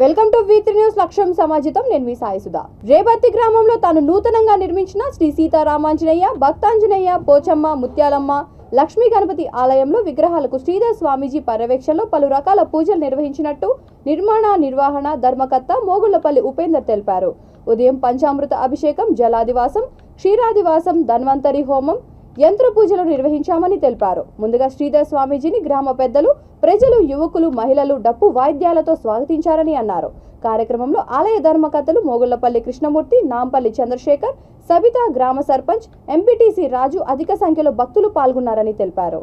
Welcome to V3 news లక్ష్యం సమాజితం. నేను మీ సాయి సుధా. రేబత్తి గ్రామంలో తాను నూతనంగా నిర్మించిన శ్రీ సీతారామాంజనేయ, భక్తాంజనేయ, పోచమ్మ, ముత్యాలమ్మ, లక్ష్మీ గణపతి ఆలయంలో విగ్రహాలకు శ్రీధర్ స్వామీజీ పర్యవేక్షణలో పలు రకాల పూజలు నిర్వహించినట్టు నిర్వహణ ధర్మకర్త మోగుళ్లపల్లి ఉపేందర్ తెలిపారు. ఉదయం పంచామృత అభిషేకం, జలాదివాసం, క్షీరాదివాసం, ధన్వంతరి హోమం, యంత్ర పూజలు నిర్వహించామని తెలిపారు. ముందుగా శ్రీధర్ స్వామీజీని గ్రామ పెద్దలు, ప్రజలు, యువకులు, మహిళలు డప్పు వాయిద్యాలతో స్వాగతించారని అన్నారు. కార్యక్రమంలో ఆలయ ధర్మకర్తలు మోగుళ్లపల్లి కృష్ణమూర్తి, నాంపల్లి చంద్రశేఖర్, సబితా, గ్రామ సర్పంచ్, ఎంపీటీసీ రాజు అధిక సంఖ్యలో భక్తులు పాల్గొన్నారని తెలిపారు.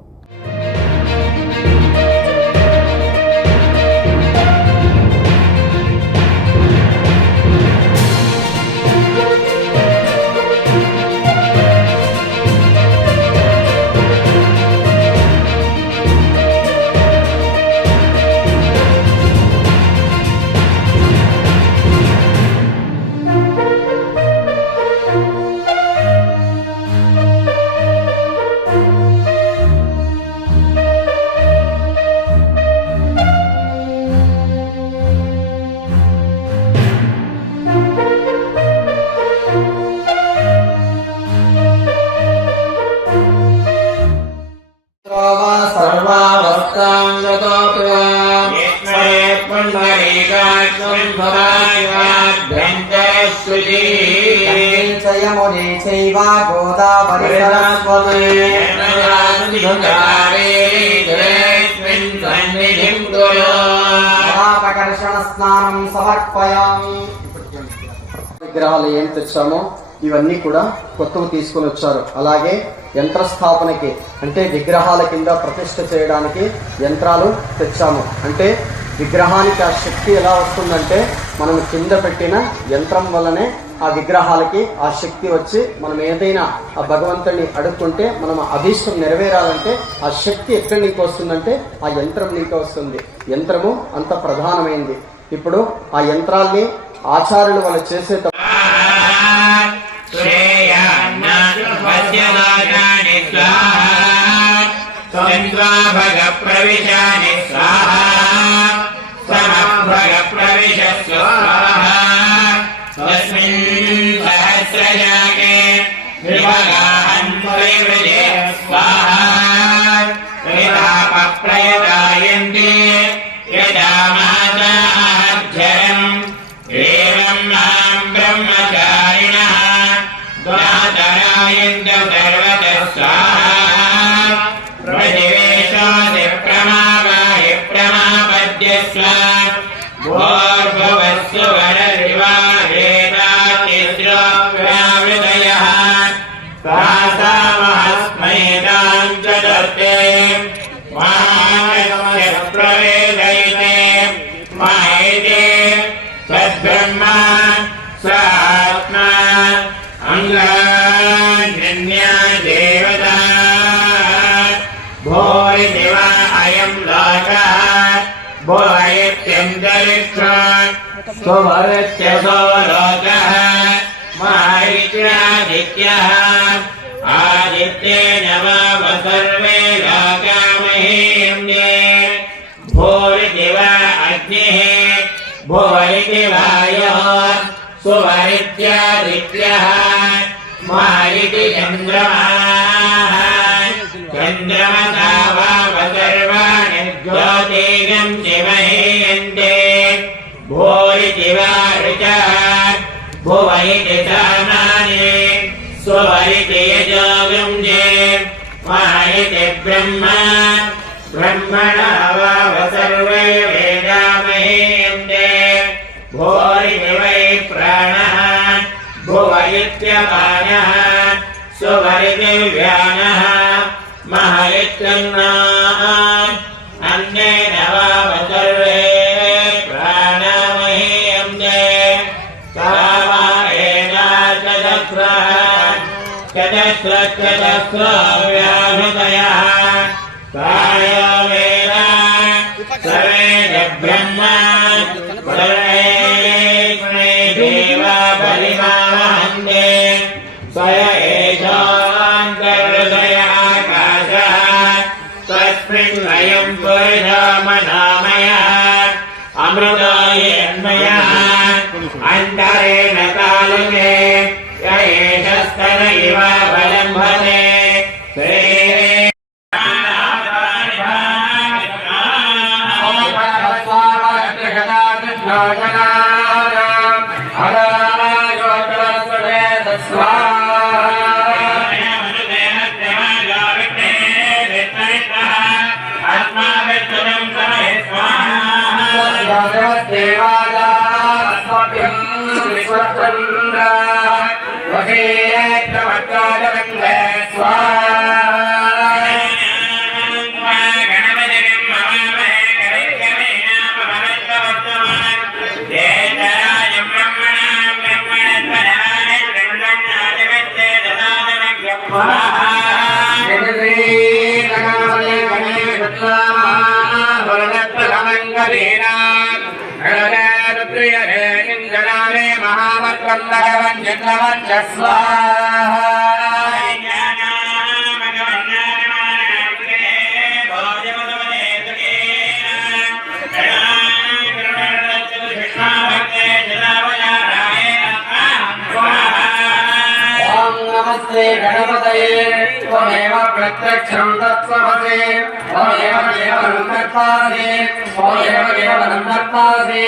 విగ్రహాలు ఏం తెచ్చామో ఇవన్నీ కూడా కొత్తవి తీసుకుని వచ్చారు. అలాగే యంత్ర స్థాపనకి అంటే విగ్రహాల కింద ప్రతిష్ఠ చేయడానికి యంత్రాలు తెచ్చాము. అంటే విగ్రహానికి ఆ శక్తి ఎలా వస్తుందంటే మనం కింద పెట్టిన యంత్రం వల్లనే ఆ విగ్రహాలకి ఆ శక్తి వచ్చి మనం ఏదైనా ఆ భగవంతుడిని అడుక్కుంటే మనం అభీష్టం నెరవేరాలంటే ఆ శక్తి ఎక్కడి నుంచి వస్తుందంటే ఆ యంత్రం నుంచి వస్తుంది. యంత్రము అంత ప్రధానమైంది. ఇప్పుడు ఆ యంత్రాల్ని ఆచార్యులు వాళ్ళు చేసే आदित्येन वाव सर्वे लोका महीम्ये भूरिति वा अग्निः भूरिति वायुः सुवरित्यादित्यः मारिति चन्द्रमाः चन्द्रमसा वाव सर्वाणि ज्योतिर्गं महीयन्ते भूरिति वा ऋचः भुव इति सामानि सुवरिति यजोगुंजे माहिति ब्रह्म ब्रह्मणा वाव सर्वे वेदा महीयन्ते भूरिति वै प्राणः भुव इत्यपानः सुवरिति व्यानः महरित्यन्ना अन्नेन वाव सर्वे प्राणा महीयन्ते व्याहृतयः कायो वेद सर्वे ब्रह्म सर्वे देवा बलिमावहन्ते स्वय एषोऽन्तर्हृदयः आकाशः तस्मिन् अयं पुरुषो मनोमयः अमृतो तन्मया अन्तरेण तालुके य एषस्तन इव अवलम्बते नमस्ते गणपतये त्वमेव प्रत्यक्षं तत्त्वमसि त्वमेव केवलं कर्तासि त्वमेव केवलं कर्तासि